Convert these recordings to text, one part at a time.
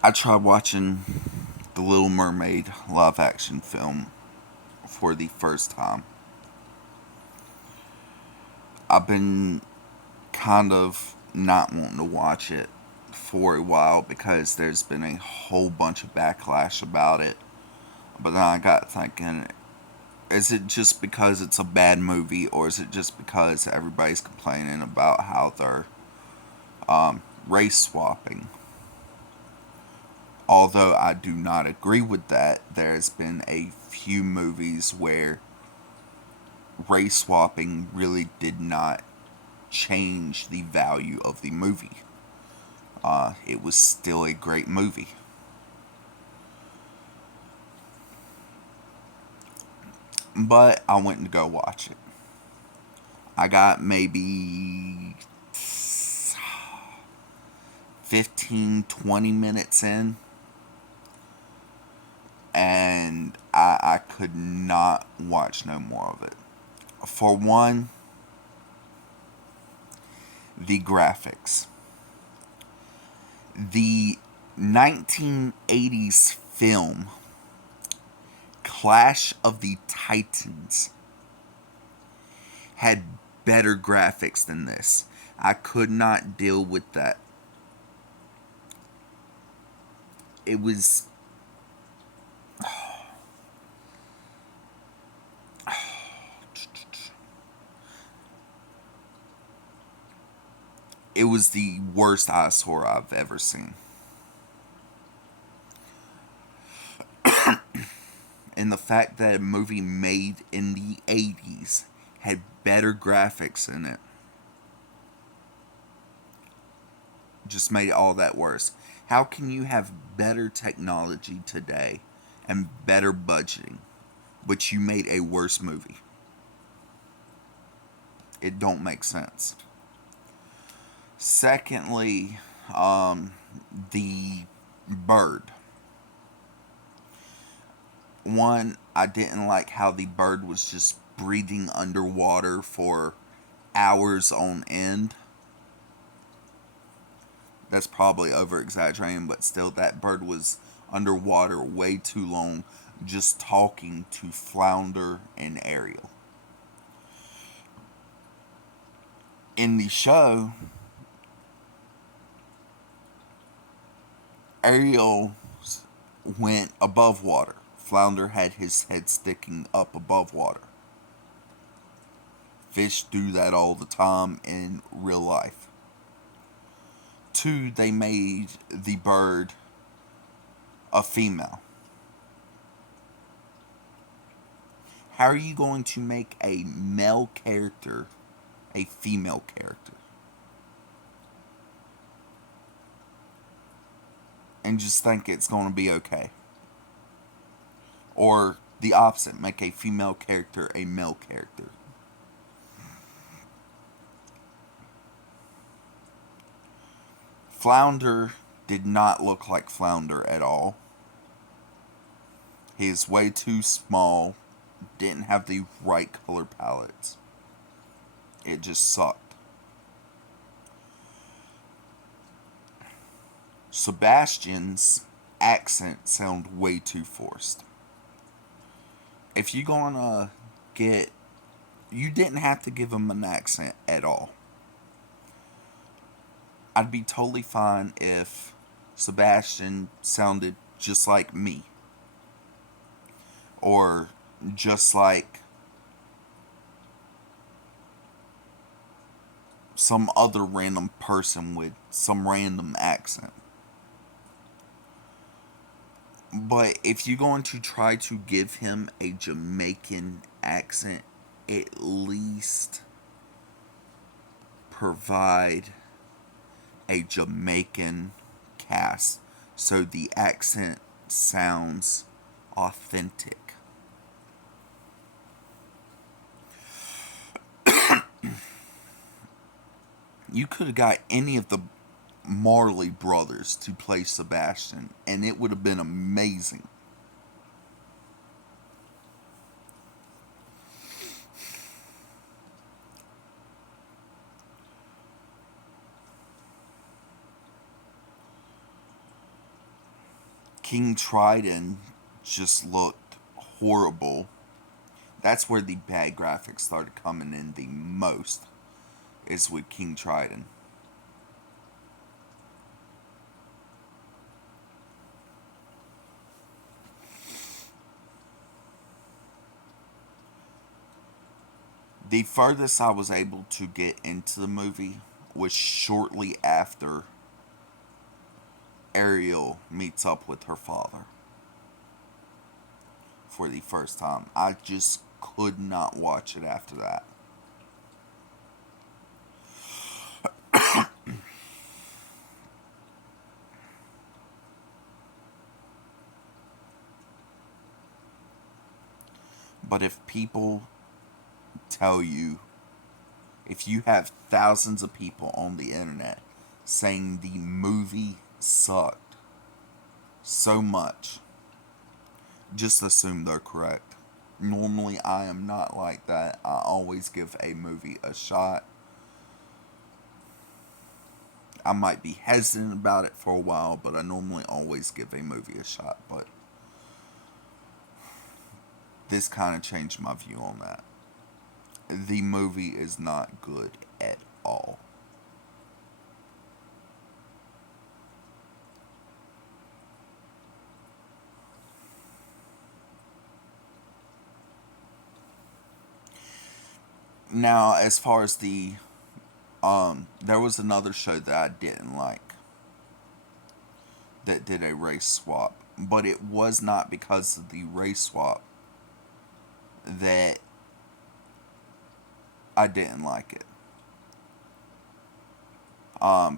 I tried watching the Little Mermaid live action film for the first time. I've been kind of not wanting to watch it for a while because there's been a whole bunch of backlash about it. But then I got thinking, is it just because it's a bad movie, or is it just because everybody's complaining about how they're race swapping? Although I do not agree with that, there's been a few movies where race swapping really did not change the value of the movie. It was still a great movie. But I went to go watch it. I got maybe 15, 20 minutes in, and I could not watch no more of it. For one, the graphics. The 1980s film Clash of the Titans had better graphics than this. I could not deal with that. It was it was the worst eyesore I've ever seen. And the fact that a movie made in the 80s had better graphics in it just made it all that worse. How can you have better technology today and better budgeting, but you made a worse movie? It don't make sense. Secondly, the bird. One, I didn't like how the bird was just breathing underwater for hours on end. That's probably over exaggerating, but still, that bird was underwater way too long just talking to Flounder and Ariel. In the show, Ariel went above water. Flounder had his head sticking up above water. Fish do that all the time in real life. Two, they made the bird a female. How are you going to make a male character a female character? And just think it's going to be okay. Or the opposite, make a female character a male character. Flounder did not look like Flounder at all. He's way too small, didn't have the right color palettes. It just sucked. Sebastian's accent sounded way too forced. If you're gonna get, you didn't have to give him an accent at all. I'd be totally fine if Sebastian sounded just like me, or just like some other random person with some random accent. But if you're going to try to give him a Jamaican accent, at least provide a Jamaican cast so the accent sounds authentic. You could have got any of the Marley brothers to play Sebastian, and it would have been amazing. King Triton just looked horrible. That's where the bad graphics started coming in the most, is with King Triton. The furthest I was able to get into the movie was shortly after Ariel meets up with her father for the first time. I just could not watch it after that. But if people tell you, if you have thousands of people on the internet saying the movie sucked so much, just assume they're correct. Normally, I am not like that. I always give a movie a shot. I might be hesitant about it for a while, but I normally always give a movie a shot. But this kind of changed my view on that. The movie is not good at all. Now, as far as there was another show that I didn't like that did a race swap, but it was not because of the race swap that I didn't like it.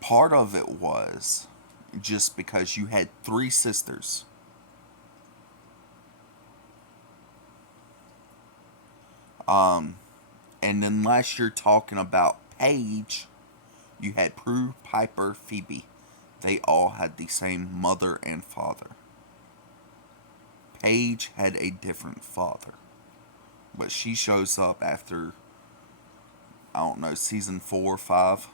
Part of it was just because you had three sisters. Um, and unless you're talking about Paige, you had Prue, Piper, Phoebe. They all had the same mother and father. Paige had a different father, but she shows up after, I don't know, season 4 or 5.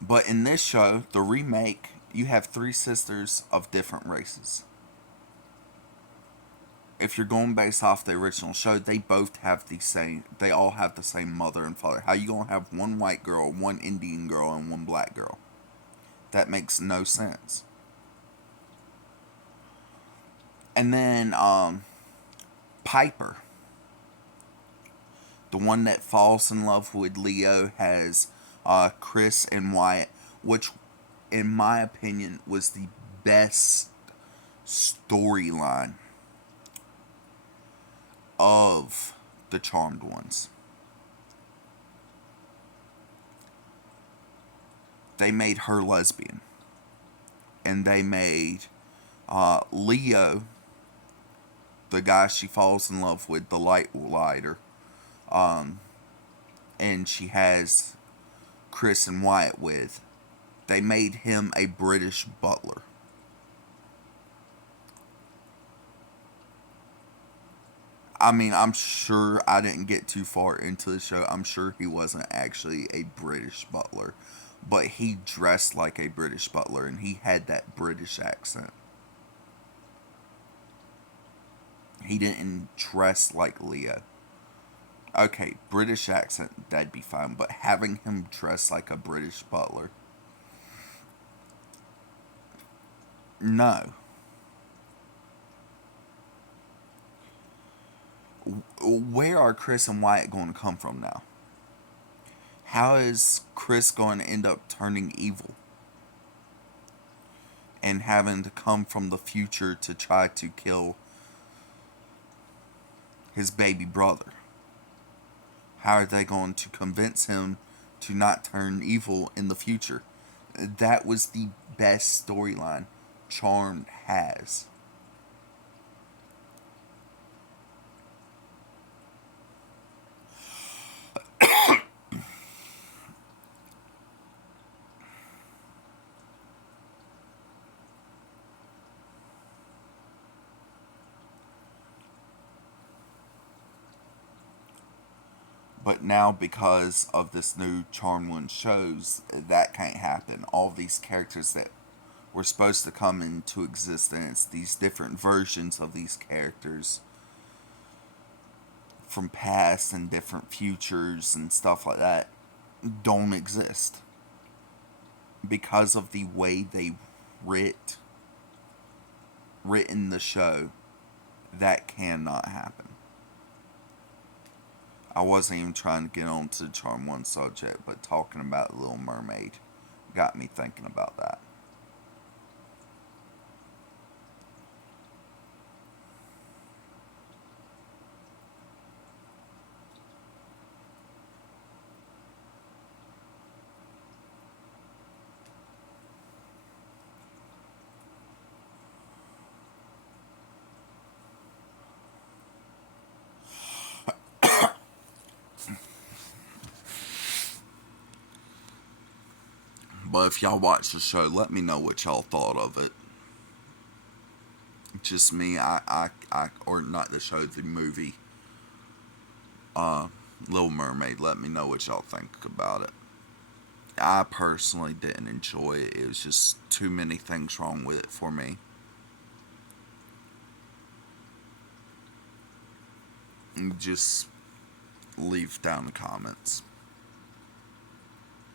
But in this show, the remake, you have three sisters of different races. If you're going based off the original show, they both have the same. They all have the same mother and father. How you gonna have one white girl, one Indian girl, and one black girl? That makes no sense. And then Piper, the one that falls in love with Leo, has Chris and Wyatt, which, in my opinion, was the best storyline of the Charmed ones. They made her lesbian, and they made Leo, the guy she falls in love with, the light lighter, um, and she has Chris and Wyatt with. They made him a British butler. I mean, I'm sure I didn't get too far into the show. I'm sure he wasn't actually a British butler, but he dressed like a British butler and he had that British accent. He didn't dress like Leo. Okay, British accent, that'd be fine, but having him dress like a British butler, no. Where are Chris and Wyatt going to come from now? How is Chris going to end up turning evil and having to come from the future to try to kill his baby brother? How are they going to convince him to not turn evil in the future? That was the best storyline Charmed has. But now, because of this new Charmed One shows, that can't happen. All these characters that were supposed to come into existence, these different versions of these characters from past and different futures and stuff like that, don't exist because of the way they writ written the show. That cannot happen. I wasn't even trying to get on to the Charm One subject, but talking about Little Mermaid got me thinking about that. But if y'all watch the show, let me know what y'all thought of it. Just me, or not the show, the movie, uh, Little Mermaid. Let me know what y'all think about it. I personally didn't enjoy it. It was just too many things wrong with it for me. Just leave down the comments.